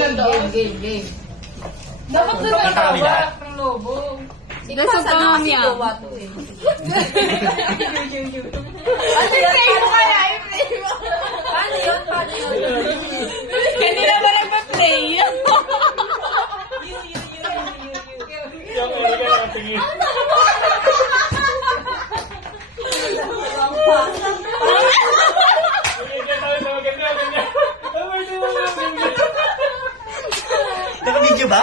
Game. Dapat doon ang tawag ng lobo. Dasog ka mami ah. I-play mo kaya, i-play mo. Paano yun? Hindi na ba nagpa-play? Yung tingin. Naka-video ba?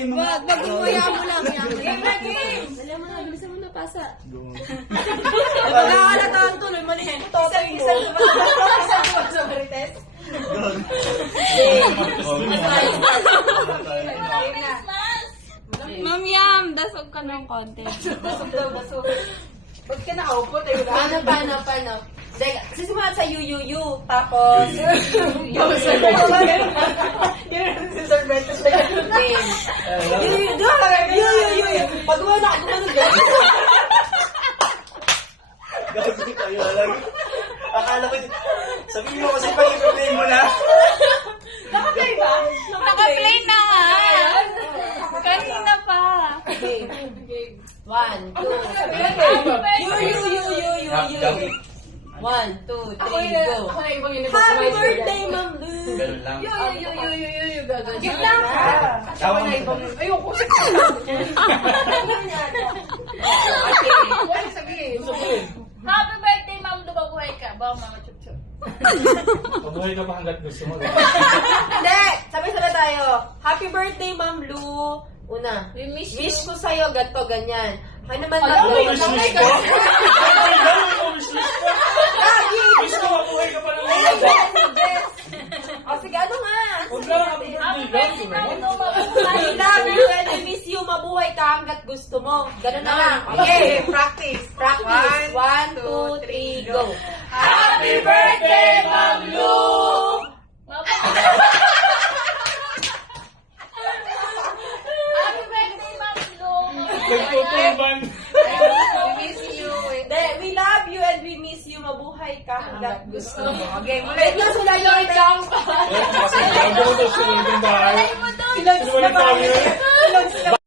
Wag, magmumuya mo lang. Game na game. Alam mo na, bilisan mo na pasa. Nakakalata ang tuloy, mali mo. Isang sa Marites. Ma'am Yam, dasog ka ng konti. Basog. Ba't ka nakaupo? Tayo lang. Paano? Sisimulan sa you. Tapos, Yun si Sir Beto siya. game. Pag wala ako naman ganyan. Gagawin kayo lang. Akala ko, sabihin mo kasi pag i-play mo na. Naka-play ba? Naka-play na nga. Kanina pa. Game. 1, 2, 3. 1, 2, 3, go. Ako na ibang uniform. Happy birthday, Ma'am Lou! Ganun lang. Give lang ka. Ako na ibang... Ayoko. Wala sabihin. Happy birthday, Ma'am Lu. Mabuhay ka. Ba, mga chup-chup. Mabuhay ka pa hanggat gusto mo. Hindi! Sabay-sabay tayo. Happy birthday, Ma'am Lou! Una, We miss you. wish ko sa'yo ganito, ganyan. Ano naman Alam mo, lang. Wish ko? Wish ko mabuhay ka pa ng mga. O sige, ano nga? Huwag lang, happy birthday lang. I love you and I miss you. Mabuhay ka hanggat gusto mo. Ganun na lang. Okay, practice. Practice. 1, 2, 3, go. Happy birthday, Ma'am Lu! Happy birthday, Ma'am Lu. Nagtutuban. We miss you. Hindi, we love you and we miss you. Mabuhay ka hanggat gusto mo. Okay, Wait nga sila yung lang. Kasi bago ko ito, sunod yung bahay. Silags na ba? Sunod yung bahay.